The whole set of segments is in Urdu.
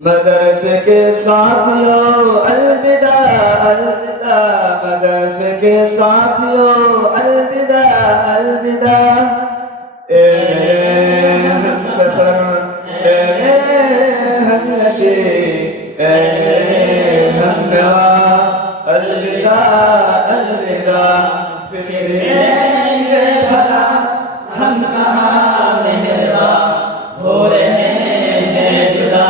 مدرسے کے ساتھیوں الوداع الوداع، مدرسے کے ساتھیوں الوداع الوداع، اے میرے ہمسفر، اے میرے ہمنشین، اے میرے ہمنوا، الوداع الوداع، پھر ملیں گے بھلا ہم کہاں مہرباں ہو رہے ہیں جدا،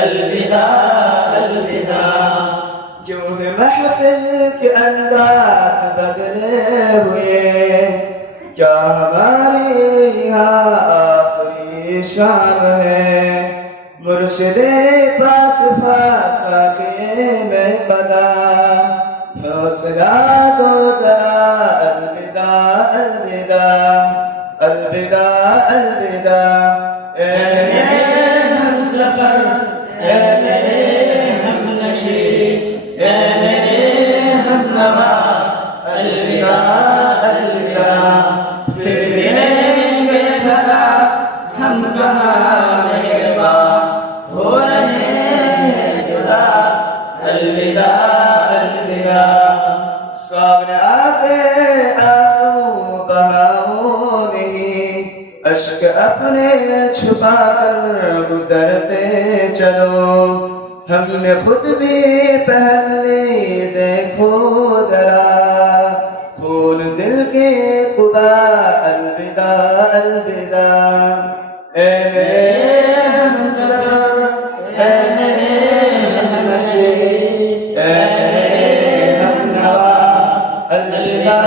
الوداع الوداع۔ کیوں ہے محفل کے انداز بدلے ہوئے، کیا ہماری یہاں آخری شام ہے، مرشد پاس فاسا کے میں بدا، حوصلہ دو ذرا، الوداع الوداع، الوداع الوداع، اے میرے ہم سفر، اے میرے ہم نشین، اے میرے ہم نوا، الوداع الوداع، پھر ملیں گے بھلا ہم کہاں مہرباں ہو رہے ہیں جدا، الوداع الوداع۔ سامنے آتے آنسو بہاؤ نہیں، اشک اپنے چھپا کر گزرتے چلو، ہم نے خود بھی پہن لی دیکھو ذرا، خون دل کے خدا، الوداع الوداع، اے میرے ہمسفر، اے میرے ہمنشین، اے میرے ہمنوا، الوداع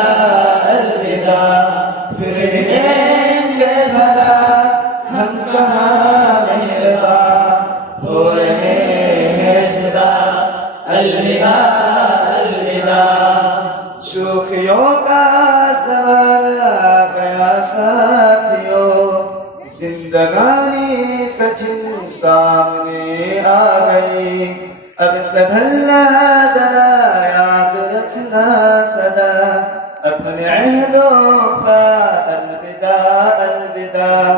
الوداع، پھر ملیں گے بھلا ہم کہاں مہرباں ہو رہے ہیں جدا، الوداع الوداع۔ شوخیوں کا زمانہ گیا ساتھیوں، زندگانی کٹھن سامنے آ گئی، اب سنبھلنا ذرا، یاد رکھنا سدا، اپنے عہد و وفا، الوداع الوداع،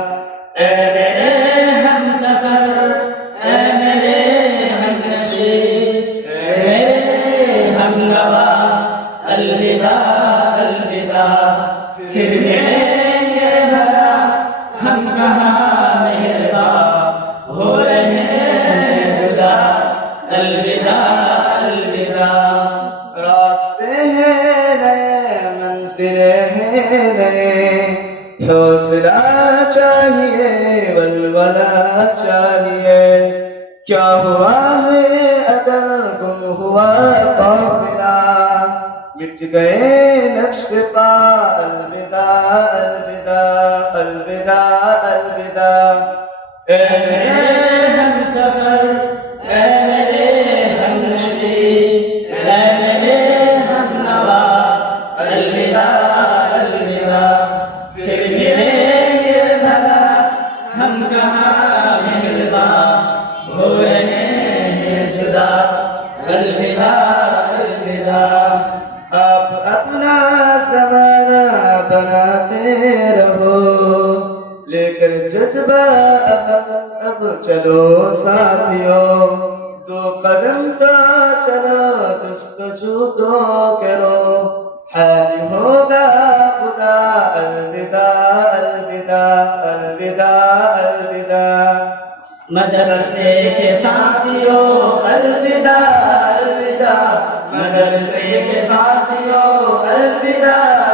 اے میرے ہم سفر، اے میرے ہم نشین، اے میرے ہم نوا، الوداع الوداع، پھر ملیں گے بھلا ہم کہاں مہرباں ہو رہے ہیں جدا، الوداع الوداع۔ راستے ہیں نئے، منزلیں ہیں نئے، حوصلہ چاہیے، ولولہ چاہیے، کیا ہوا ہے اگر گم ہوا قافلہ، مٹ گئے نقش پا، الوداع الوداع، الوداع الوداع، اے میرے ہم سفر، اے میرے ہم نشین، اے میرے ہم نوا، الوداع الوداع، پھر ملیں گے بھلا ہم کہاں مہرباں ہو رہے ہیں جدا، الوداع الوداع۔ آپ اپنا زمانہ بناتے رہو، لے کر جذبہ اب چلو ساتھیوں، دو قدم تو چلو، جستجو تو کرو، حال ہوگا خدا، الوداع الوداع، الوداع الوداع۔ مدرسے کے ساتھیوں الوداع الوداع، مدرسے کے ساتھیوں الوداع